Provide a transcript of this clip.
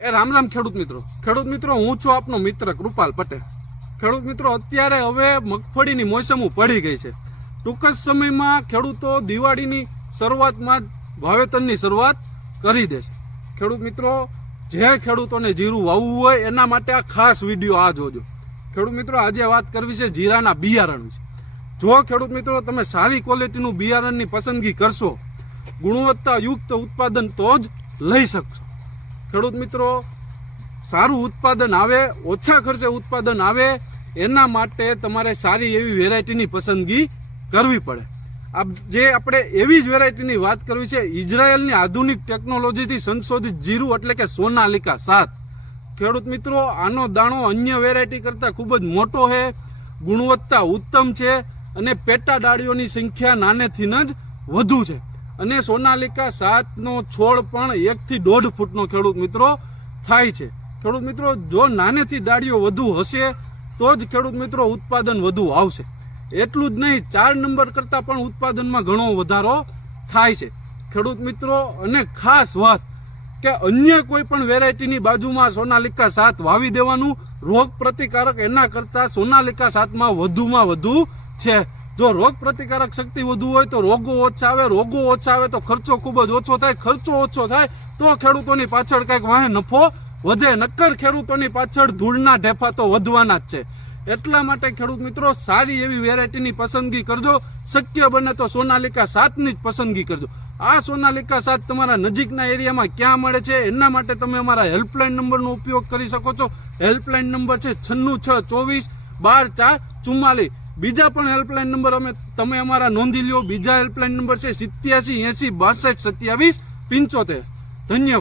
રામ રામ ખેડૂત મિત્રો હું છું આપનો મિત્ર કૃપાલ પટેલ। ખેડૂત મિત્રો અત્યારે હવે મગફળીની મોસમ પડી ગઈ છે। ટૂંક જ સમયમાં ખેડૂતો દિવાળીની શરૂઆતમાં વાવેતરની શરૂઆત કરી દેશે। ખેડૂત મિત્રો જે ખેડૂતોને જીરું વાવવું હોય એના માટે આ ખાસ વિડીયો આ જોજો। ખેડૂત મિત્રો આજે વાત કરવી છે જીરાના બિયારણ વિશે। જો ખેડૂત મિત્રો તમે સારી ક્વોલિટીનું બિયારણની પસંદગી કરશો, ગુણવત્તાયુક્ત ઉત્પાદન તો જ લઈ શકશો। ખેડૂત મિત્રો સારું ઉત્પાદન આવે, ઓછા ખર્ચે ઉત્પાદન આવે એના માટે તમારે સારી એવી વેરાયટીની પસંદગી કરવી પડે। જે આપણે એવી જ વેરાયટીની વાત કરવી છે, ઇઝરાયલની આધુનિક ટેકનોલોજીથી સંશોધિત જીરું એટલે કે સોનાલિકા 7। ખેડૂત મિત્રો આનો દાણો અન્ય વેરાયટી કરતાં ખૂબ જ મોટો છે, ગુણવત્તા ઉત્તમ છે અને પેટા ડાળીઓની સંખ્યા નાનેથી જ વધુ છે અને સોનાલિકા 7નો છોડ પણ 1 થી 1.5 ફૂટનો ખેડૂત મિત્રો થાય છે। ખેડૂત મિત્રો જો નાનેથી ડાળીઓ વધુ હશે તો જ ખેડૂત મિત્રો ઉત્પાદન વધુ આવશે। એટલું જ નહીં, 4 નંબર કરતાં પણ ઉત્પાદનમાં ઘણો વધારો થાય છે ખેડૂત મિત્રો। અને ખાસ વાત કે અન્ય કોઈ પણ વેરાયટીની બાજુમાં સોનાલિકા 7 વાવી દેવાનું, રોગ પ્રતિકારક એના કરતાં સોનાલિકા 7માં વધુ છે। જો રોગ પ્રતિકારક શક્તિ વધુ હોય તો રોગો ઓછા આવે તો ખર્ચો ખૂબ જ ઓછો થાય, ખર્ચો ઓછો થાય તો ખેડૂતોની પાછળ કંઈક વાહે નફો વધે, નક્કર ખેડૂતોની પાછળ ધૂળના ઢેફા તો વધવાના જ છે। એટલા માટે ખેડૂત મિત્રો સારી એવી વેરાયટીની પસંદગી કરજો, શક્ય બને તો સોનાલિકા 7ની જ પસંદગી કરજો। આ સોનાલિકા 7 તમારા નજીકના એરિયામાં ક્યાં મળે છે એના માટે તમે અમારા હેલ્પલાઇન નંબરનો ઉપયોગ કરી શકો છો। હેલ્પલાઇન નંબર છે 9624 12 4 44। બીજા પણ હેલ્પલાઇન નંબર તમે અમારા નોંધી લ્યો। બીજા હેલ્પલાઇન નંબર છે 87 80 62 27 75। ધન્યવાદ।